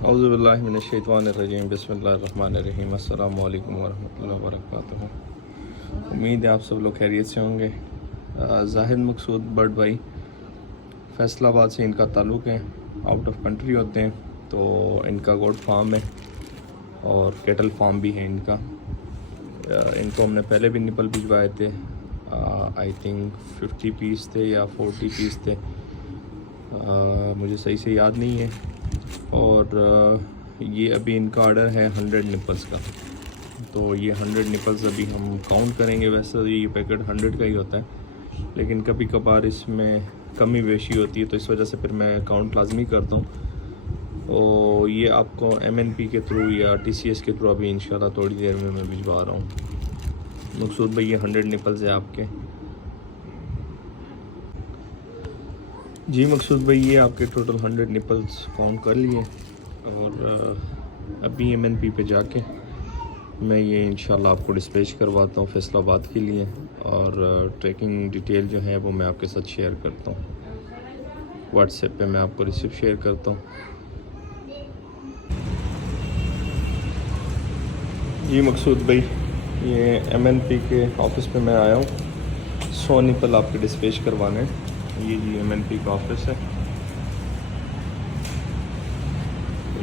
औज़ुबिल्लाहि मिनश्शैतानिर्रजीम बिस्मिल्लाहिर्रहमानिर्रहीम अस्सलामु अलैकुम वरहमतुल्लाहि वबरकातुहू। उम्मीद है आप सब लोग खैरियत से होंगे। जाहिद मकसूद बर्ड भाई फैसलाबाद से इनका ताल्लुक़ है, आउट ऑफ कंट्री होते हैं। तो इनका गोट फार्म है और केटल फार्म भी है इनका। इनको हमने पहले भी निपल भिजवाए थे, आई थिंक 50 पीस थे या 40 पीस थे, मुझे सही से याद नहीं है। और ये अभी इनका ऑर्डर है 100 निपल्स का। तो ये 100 निपल्स अभी हम काउंट करेंगे। वैसे तो ये पैकेट 100 का ही होता है, लेकिन कभी कभार इसमें कमी बेशी होती है, तो इस वजह से फिर मैं काउंट लाजमी करता हूँ। और ये आपको MNP के थ्रू या TCS के थ्रू अभी इंशाल्लाह थोड़ी देर में मैं भिजवा रहा हूँ। मकसूद भाई ये 100 निपल्स है आपके। जी मकसूद भाई ये आपके टोटल 100 निपल्स काउंट कर लिए। और अभी MNP पे जाके मैं ये इंशाल्लाह आपको डिस्पैच करवाता हूँ फैसलाबाद के लिए। और ट्रैकिंग डिटेल जो है वो मैं आपके साथ शेयर करता हूँ, व्हाट्सएप पे मैं आपको रिसिप्ट शेयर करता हूँ। जी मकसूद भाई ये MNP के ऑफ़िस पे मैं आया हूँ, 100 निपल आपके डिस्पैच करवाने। ये जी MNP का ऑफिस है।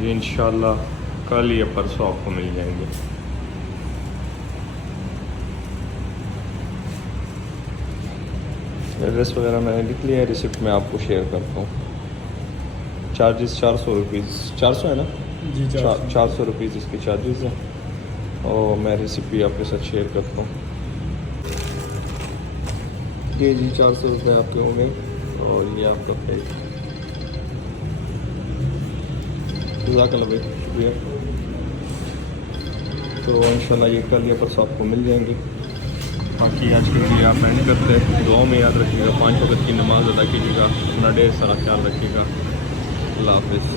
ये इंशाल्लाह कल या परसों आपको मिल जाएंगे। एड्रेस वगैरह मैंने लिख लिया है, रिसिप्ट में आपको शेयर करता हूँ। चार्जेस 400 रुपीज़, 400 है ना जी? 400 रुपीज़ इसके चार्जेस हैं। और मैं रिसिप्ट भी आपके साथ शेयर करता हूँ। ये जी 400 रुपये आपके होंगे और ये आपका प्राइस। जज़ाकल्लाह भाई, शुक्रिया। तो इंशाल्लाह ये कल या परसों आपको मिल जाएंगे। बाकी आज के लिए आप एंड करते हैं, दुआओं में याद रखिएगा, 5 वक्त की नमाज़ अदा कीजिएगा, अपना ढेर सारा ख्याल रखिएगा। अल्लाह हाफ़िज़।